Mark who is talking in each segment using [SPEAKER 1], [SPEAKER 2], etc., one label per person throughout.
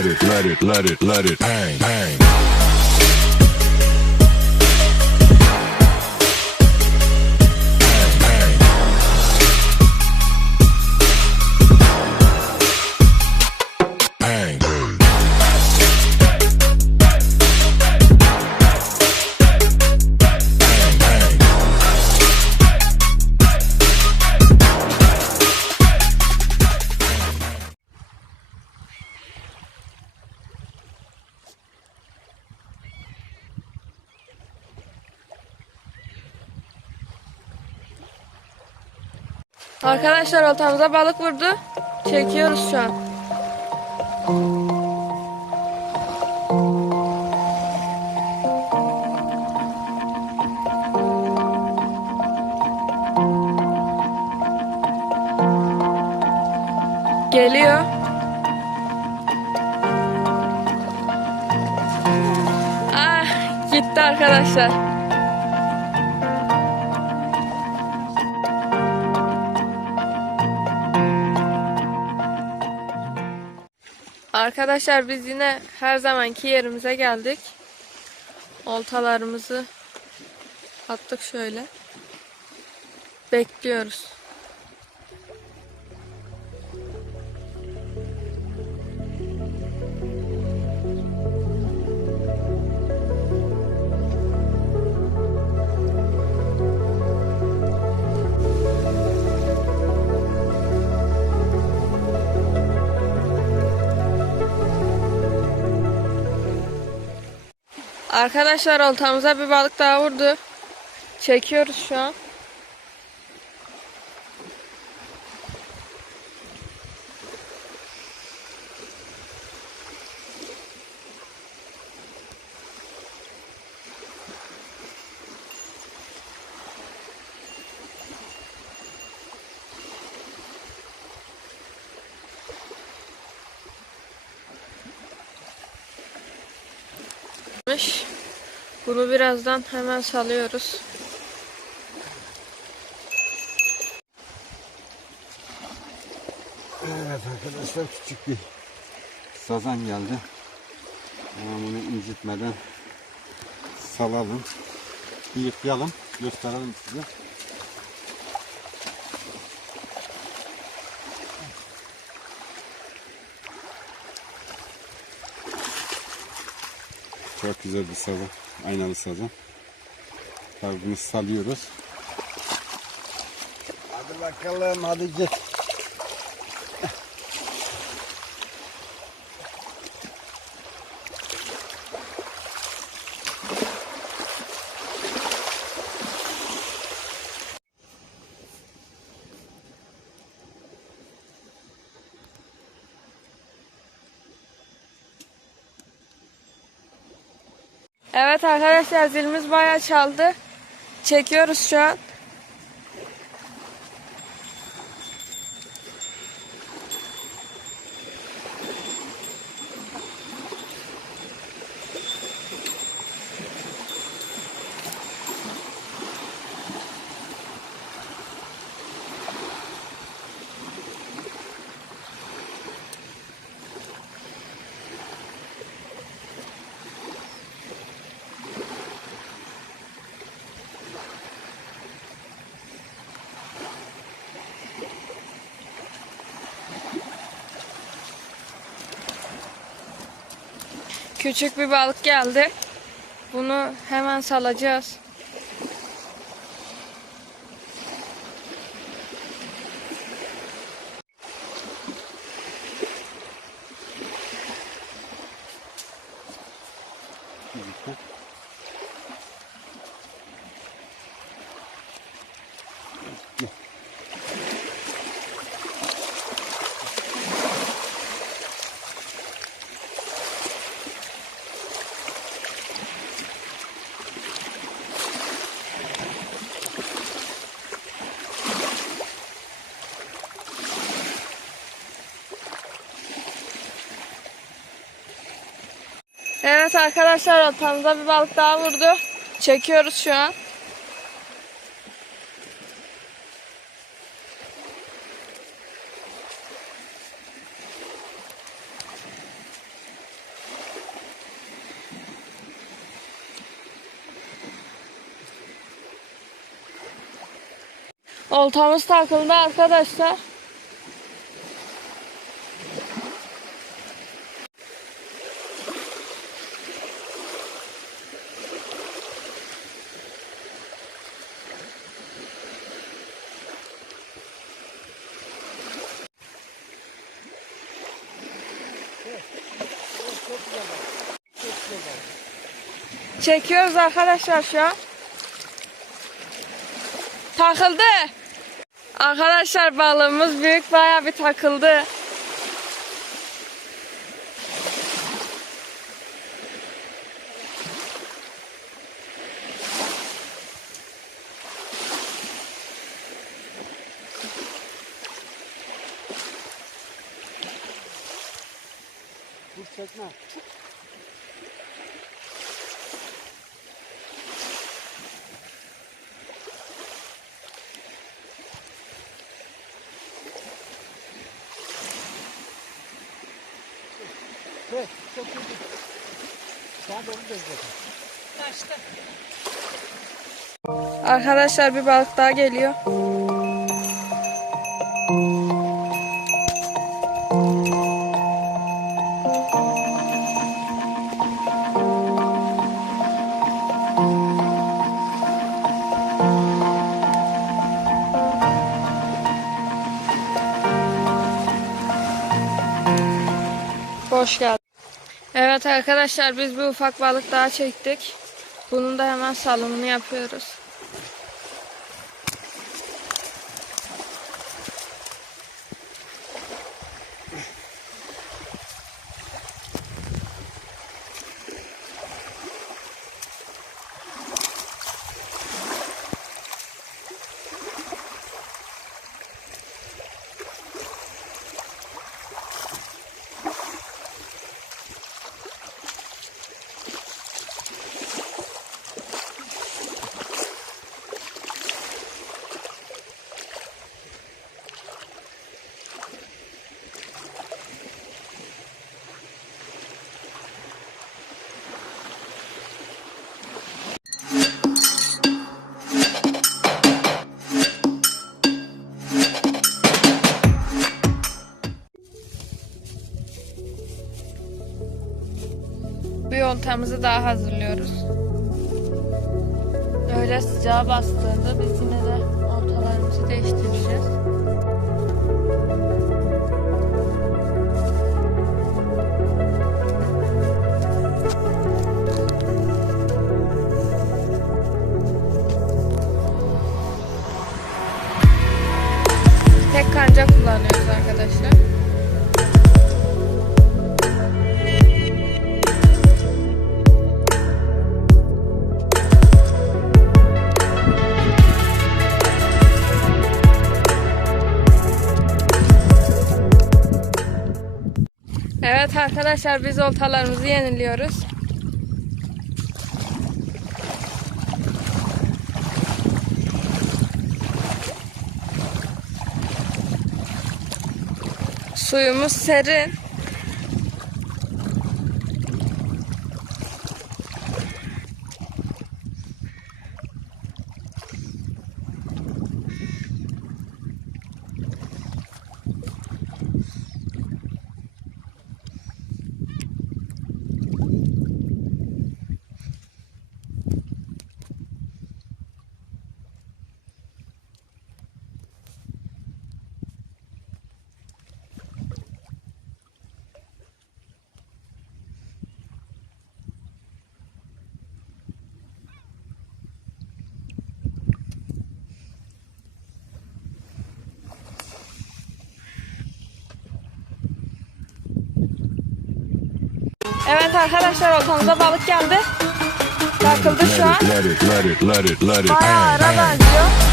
[SPEAKER 1] let it, let it, let it, let it bang, bang.
[SPEAKER 2] Arkadaşlar oltamıza balık vurdu. Çekiyoruz şu an. Geliyor. Ah gitti arkadaşlar. Arkadaşlar biz yine her zamanki yerimize geldik. Oltalarımızı attık şöyle. Bekliyoruz. Arkadaşlar oltamıza bir balık daha vurdu. Çekiyoruz şu an. Bunu birazdan hemen salıyoruz.
[SPEAKER 3] Evet arkadaşlar küçük bir sazan geldi. Ama bunu incitmeden salalım. Yıkayalım. Gösterelim size. Çok güzel bir sazan. Aynalı sazan. Tabii bunu salıyoruz. Hadi bakalım hadi git.
[SPEAKER 2] Evet arkadaşlar zilimiz bayağı çaldı. Çekiyoruz şu an. Küçük bir balık geldi. Bunu hemen salacağız. Evet arkadaşlar atamıza bir balık daha vurdu. Çekiyoruz şu an. Oltamız takıldı arkadaşlar. Çekiyoruz arkadaşlar şu an. Takıldı. Arkadaşlar balığımız büyük bayağı bir takıldı.
[SPEAKER 3] Evet, çok iyi. Daha doğru gözledim.
[SPEAKER 2] Arkadaşlar bir balık daha geliyor. Hoş geldin. Evet arkadaşlar biz bir ufak balık daha çektik. Bunun da hemen salımını yapıyoruz. Bir oltamızı daha hazırlıyoruz. Öyle sıcağa bastığında biz yine arkadaşlar biz oltalarımızı yeniliyoruz. Suyumuz serin. Evet arkadaşlar oltamıza balık geldi. Takıldı şu an. Bayağı ara benziyor.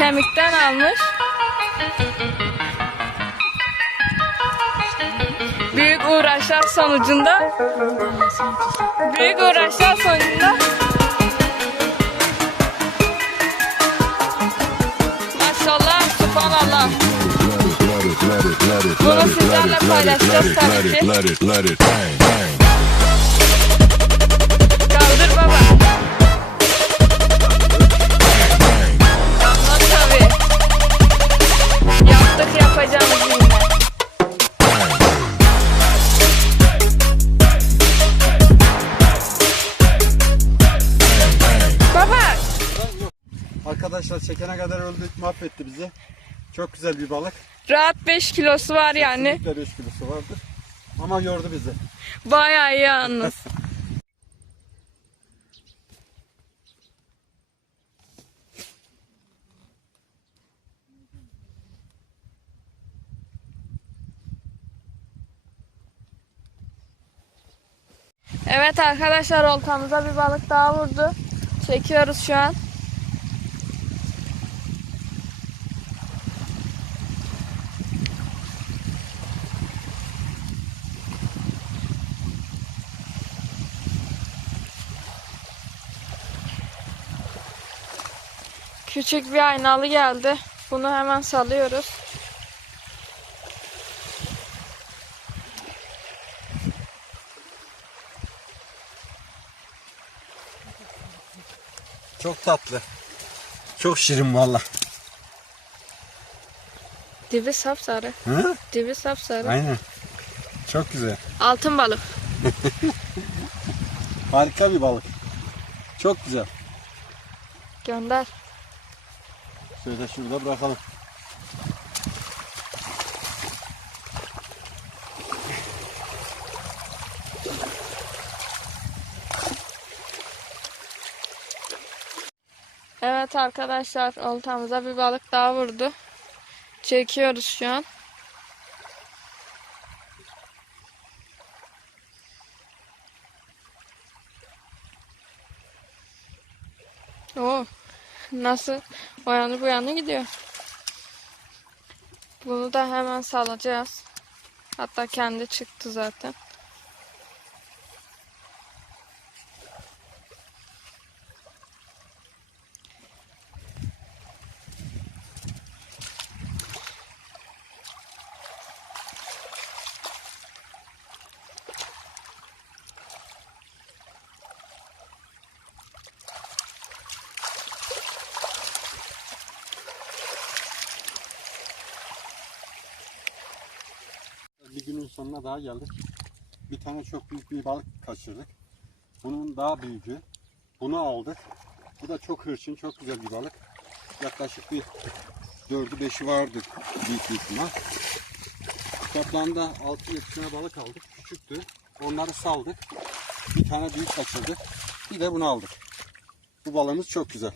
[SPEAKER 2] Kemikten almış. Büyük uğraşlar sonucunda Büyük uğraşlar sonucunda Maşallah, subhanallah. Bunu sizlerle paylaşacağız tabii ki. Kaldır baba.
[SPEAKER 3] Arkadaşlar çekene kadar öldük mahvetti bizi. Çok güzel bir balık.
[SPEAKER 2] rahat 5 kilosu var yani.
[SPEAKER 3] Kesinlikle 5 kilosu vardır. Ama yordu bizi.
[SPEAKER 2] Bayağı iyi yalnız. Evet arkadaşlar oltamıza bir balık daha vurdu. Çekiyoruz şu an. Küçük bir aynalı geldi. Bunu hemen salıyoruz.
[SPEAKER 3] Çok tatlı. Çok şirin valla.
[SPEAKER 2] Dibi sapsarı.
[SPEAKER 3] Hı?
[SPEAKER 2] Dibi sapsarı.
[SPEAKER 3] Aynen. Çok güzel.
[SPEAKER 2] Altın balık.
[SPEAKER 3] Harika bir balık. Çok güzel.
[SPEAKER 2] Gönder.
[SPEAKER 3] Şöyle şurada bırakalım.
[SPEAKER 2] Evet arkadaşlar oltamıza bir balık daha vurdu. Çekiyoruz şu an. Oo, nasıl o yana bu yana gidiyor. Bunu da hemen salacağız. Hatta kendi çıktı zaten.
[SPEAKER 3] Bir günün sonuna daha geldik. Bir tane çok büyük bir balık kaçırdık. Bunun daha büyüğü. Bunu aldık. Bu da çok hırçın, çok güzel bir balık. Yaklaşık bir 4'ü 5'i vardır büyük ihtimal. Toplamda 6-7 tane balık aldık. Küçüktü. Onları saldık. Bir tane büyük kaçırdık. Bir de bunu aldık. Bu balığımız çok güzel.